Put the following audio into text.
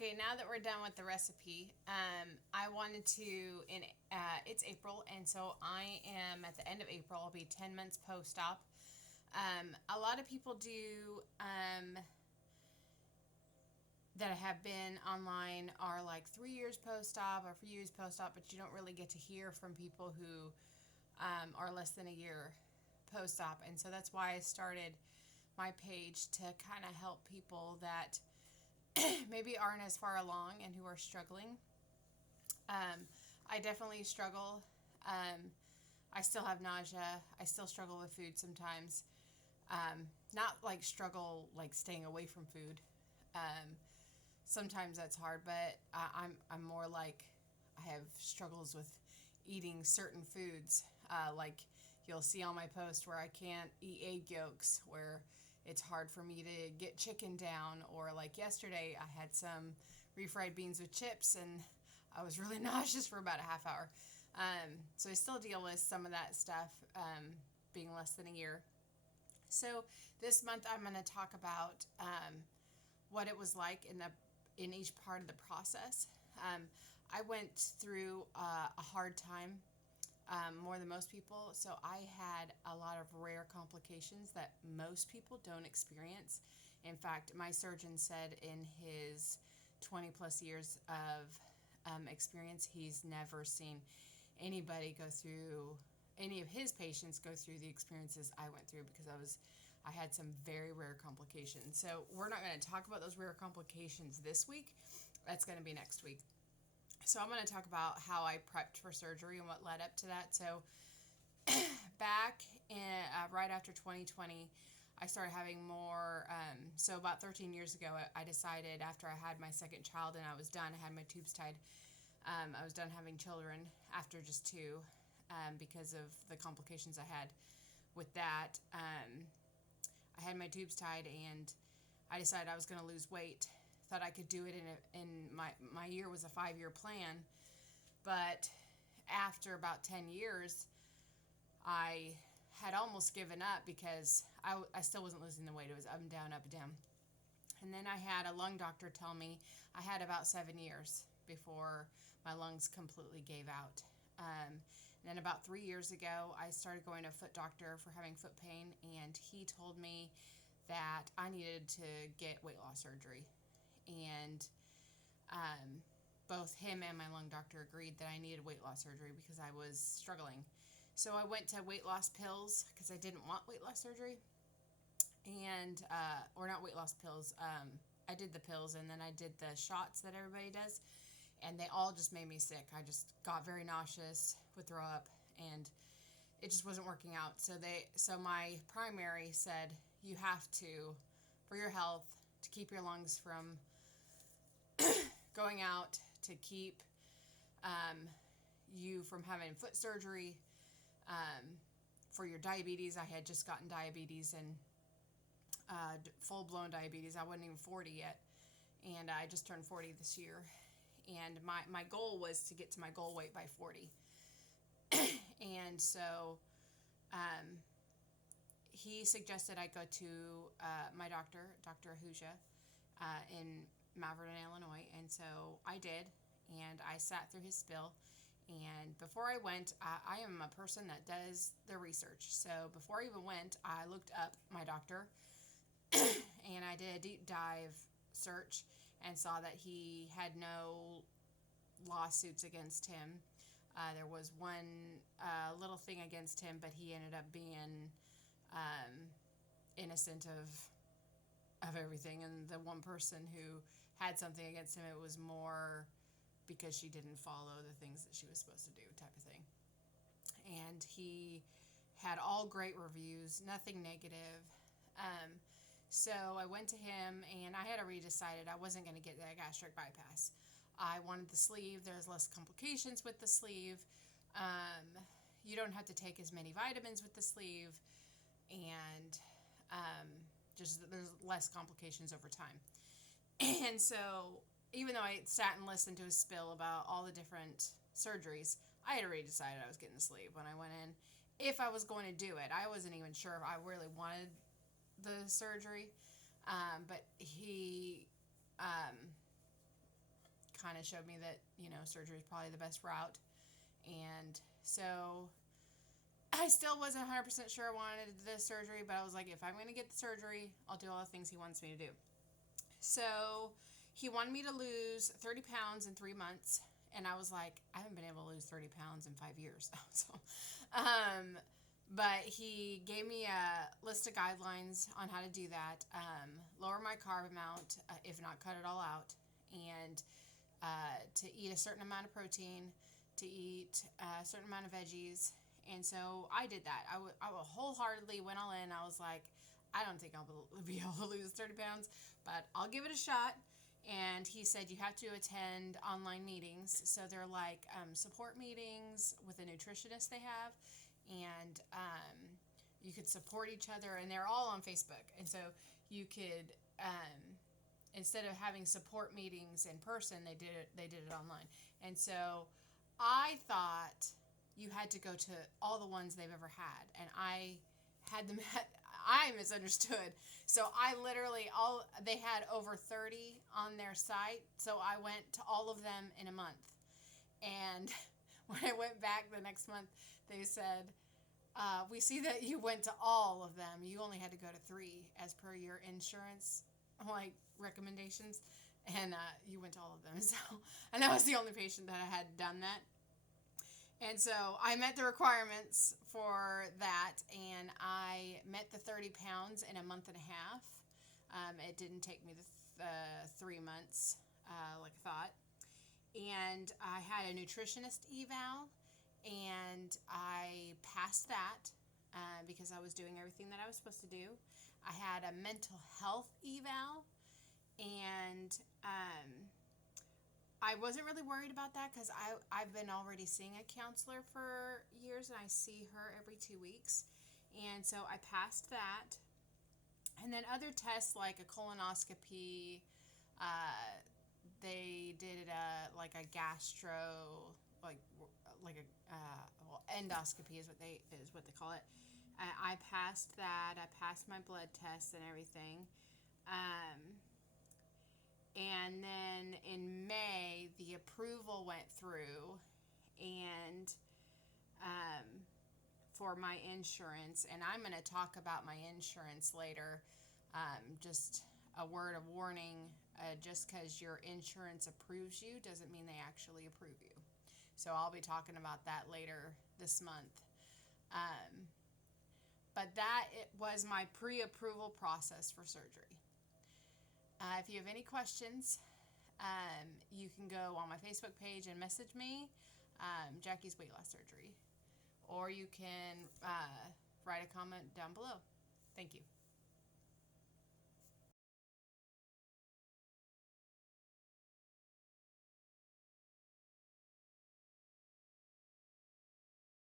Okay, now that we're done with the recipe, I wanted to, it's April, and so I am at the end of April. I'll be 10 months post-op. A lot of people do, that have been online are like 3 years post-op or 4 years post-op, but you don't really get to hear from people who are less than a year post-op. And so that's why I started my page to kind of help people that maybe aren't as far along and who are struggling. I definitely struggle. I still have nausea. I still struggle with food sometimes. Not like struggle like staying away from food. Sometimes that's hard, but I'm more like I have struggles with eating certain foods. Like you'll see on my post where I can't eat egg yolks, where it's hard for me to get chicken down, or like yesterday I had some refried beans with chips and I was really nauseous for about a half hour. So I still deal with some of that stuff, being less than a year. So this month I'm going to talk about what it was like in each part of the process. I went through a hard time, more than most people. So I had a lot of rare complications that most people don't experience. In fact, my surgeon said in his 20 plus years of experience, he's never seen anybody go through, any of his patients go through the experiences I went through, because I had some very rare complications. So we're not going to talk about those rare complications this week. That's going to be next week. So I'm going to talk about how I prepped for surgery and what led up to that. So back in, right after 2020, I started having more. So about 13 years ago, I decided after I had my second child and I was done, I had my tubes tied. I was done having children after just two, because of the complications I had with that. I had my tubes tied and I decided I was going to lose weight. Thought I could do it in my year was a 5-year plan, but after about 10 years, I had almost given up because I still wasn't losing the weight. It was up and down, up and down. And then I had a lung doctor tell me I had about 7 years before my lungs completely gave out. And then about 3 years ago, I started going to a foot doctor for having foot pain, and he told me that I needed to get weight loss surgery. And both him and my lung doctor agreed that I needed weight loss surgery because I was struggling. So I went to weight loss pills because I didn't want weight loss surgery. And, or not weight loss pills. I did the pills and then I did the shots that everybody does. And they all just made me sick. I just got very nauseous, would throw up, and it just wasn't working out. So my primary said, you have to, for your health, to keep your lungs from going out, to keep you from having foot surgery, for your diabetes. I had just gotten diabetes, and full-blown diabetes. I wasn't even 40 yet, and I just turned 40 this year. And my goal was to get to my goal weight by 40. And so he suggested I go to my doctor, Dr. Ahuja, in Mount Vernon, Illinois. And so I did, and I sat through his spill. And before I went, I am a person that does the research. So before I even went, I looked up my doctor and I did a deep dive search and saw that he had no lawsuits against him. There was one little thing against him, but he ended up being innocent of everything. And the one person who had something against him, it was more because she didn't follow the things that she was supposed to do, type of thing. And he had all great reviews, nothing negative. So I went to him, and I had already decided I wasn't going to get that gastric bypass. I wanted the sleeve. There's less complications with the sleeve. You don't have to take as many vitamins with the sleeve, and just there's less complications over time. And so even though I sat and listened to his spill about all the different surgeries, I had already decided I was getting the sleeve when I went in. If I was going to do it, I wasn't even sure if I really wanted the surgery, but he kind of showed me that, surgery is probably the best route. And so I still wasn't 100% sure I wanted the surgery, but I was like, if I'm going to get the surgery, I'll do all the things he wants me to do. So he wanted me to lose 30 pounds in 3 months. And I was like, I haven't been able to lose 30 pounds in 5 years. But he gave me a list of guidelines on how to do that. Lower my carb amount, if not cut it all out. And to eat a certain amount of protein, to eat a certain amount of veggies. And so I did that. I wholeheartedly went all in. I was like, I don't think I'll be able to lose 30 pounds, but I'll give it a shot. And he said you have to attend online meetings. So they're like support meetings with a nutritionist they have. And you could support each other. And they're all on Facebook. And so you could, instead of having support meetings in person, they did it online. And so I thought you had to go to all the ones they've ever had. And I misunderstood. So I literally, they had over 30 on their site. So I went to all of them in a month. And when I went back the next month, they said, we see that you went to all of them. You only had to go to 3 as per your insurance, recommendations. And you went to all of them. And that was the only patient that I had done that. And so I met the requirements for that, and I met the 30 pounds in a month and a half. It didn't take me the 3 months like I thought. And I had a nutritionist eval, and I passed that because I was doing everything that I was supposed to do. I had a mental health eval, and I wasn't really worried about that because I've been already seeing a counselor for years, and I see her every 2 weeks. And so I passed that. And then other tests like a colonoscopy, they did a gastro, endoscopy is what they call it. I passed that. I passed my blood tests and everything. And then in May, the approval went through, and for my insurance, and I'm going to talk about my insurance later. Just a word of warning, just because your insurance approves you doesn't mean they actually approve you. So I'll be talking about that later this month. But it was my pre-approval process for surgery. If you have any questions, you can go on my Facebook page and message me, Jackie's Weight Loss Surgery. Or you can write a comment down below. Thank you.